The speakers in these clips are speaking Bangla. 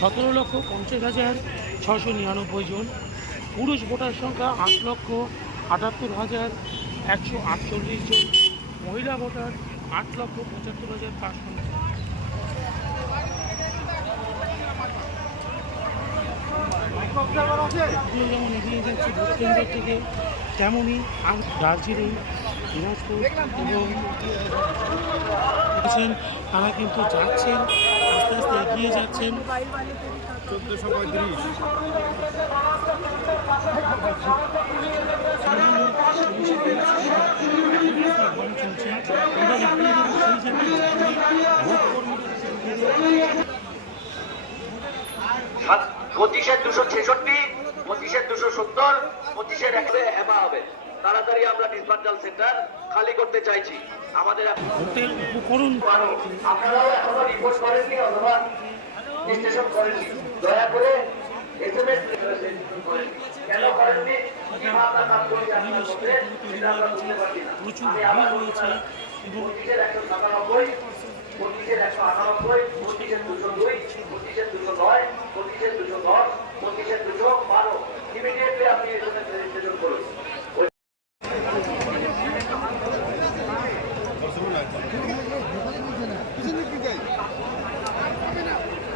সতেরো লক্ষ পঞ্চাশ হাজার ছশো নিরানব্বই জন। পুরুষ ভোটার সংখ্যা আট লক্ষ আটাত্তর হাজার একশো আটচল্লিশ জন। মহিলা ভোটার আট লক্ষ পঁচাত্তর হাজার পাঁচশো যেমন এগিয়ে যাচ্ছে ভোট কেন্দ্র থেকে, তেমনই দার্জিলিং, দিনাজপুর এবং তারা কিন্তু যাচ্ছেন। এগিয়ে যাচ্ছেন। পঁয়ত্রিশ পঁচিশের দুশো ছেষট্টি পঁচিশের দুশো সত্তর পঁচিশের একশো হেমা হবে তাড়াতাড়ি আমরা ডিসবান্ডাল সেন্টার খালি করতে চাইছি। আমাদের আরও আপনারাও এখনও রিপোর্ট করেননি অথবা বিশ্লেষণ করেননি। দয়া করে এসএমএস কেন করেননি? কিংবা কাজ করে যাচ্ছেন করতে, সেটা আমরা বুঝতে পারছি না। আমি আবার রয়েছে। পঁচিশের একশো সাতানব্বই পঁচিশের একশো আটানব্বই পঁচিশের দুশো দুই পঁচিশের দুশো নয় পঁচিশের দুশো দশ পঁচিশের দুশো বারো। ইমিডিয়েটলি আপনি এখানে রেজিস্ট্রেশন করুন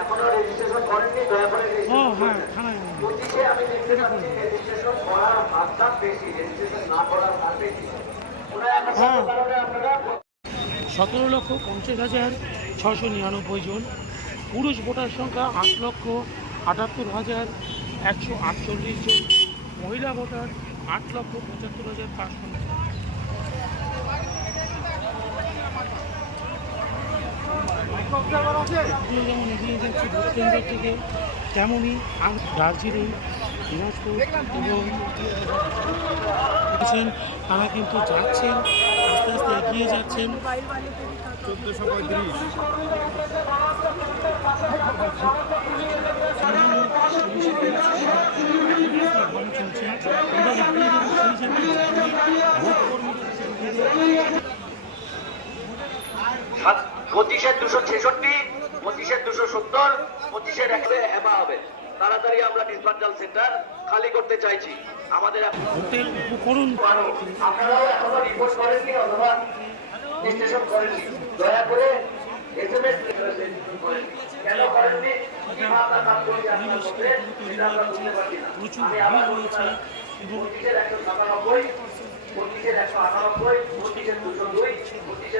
এখনও রেজিস্ট্রেশন করেননি দয়া করে হ্যাঁ পঁচিশে আমি দেখতে পাচ্ছি রেজিস্ট্রেশন করার হারটা বেশি রেজিস্ট্রেশন না করার হার বেশি। হ্যাঁ। সতেরো লক্ষ পঞ্চাশ হাজার ছশো নিরানব্বই জন। পুরুষ ভোটার সংখ্যা আট লক্ষ আটাত্তর হাজার একশো আটচল্লিশ জন। মহিলা ভোটার আট লক্ষ পঁচাত্তর হাজার পাঁচশো কেন্দ্র থেকে তেমনই দার্জিলিং, দিনাজপুর এবং তারা কিন্তু যাচ্ছেন, আস্তে আস্তে এগিয়ে যাচ্ছেন। চোদ্দোশো পঁয়ত্রিশ পঁচিশের দুশো ছেষট্টি পঁচিশের দুশো সত্তর পঁচিশের একশো হেমা হবে। তাড়াতাড়ি আমরা ডিসবান্ডাল সেন্টার খালি করতে চাইছি। আমাদের এখন ভোটের উপকরণ আরও আপনারাও এখনও রিপোর্ট করেননি অথবা বিশ্লেষণ করেননি? দয়া করে এসএমএস কেন করেননি? কিংবা আপনার কাজ করে যাচ্ছেন করতে, সেটা আমরা বুঝতে পারছি না। প্রচুর ভিড় রয়েছে এবং পঁচিশের একশো সাতানব্বই পঁচিশের একশো আটানব্বই পঁচিশের দুশো দুই পঁচিশের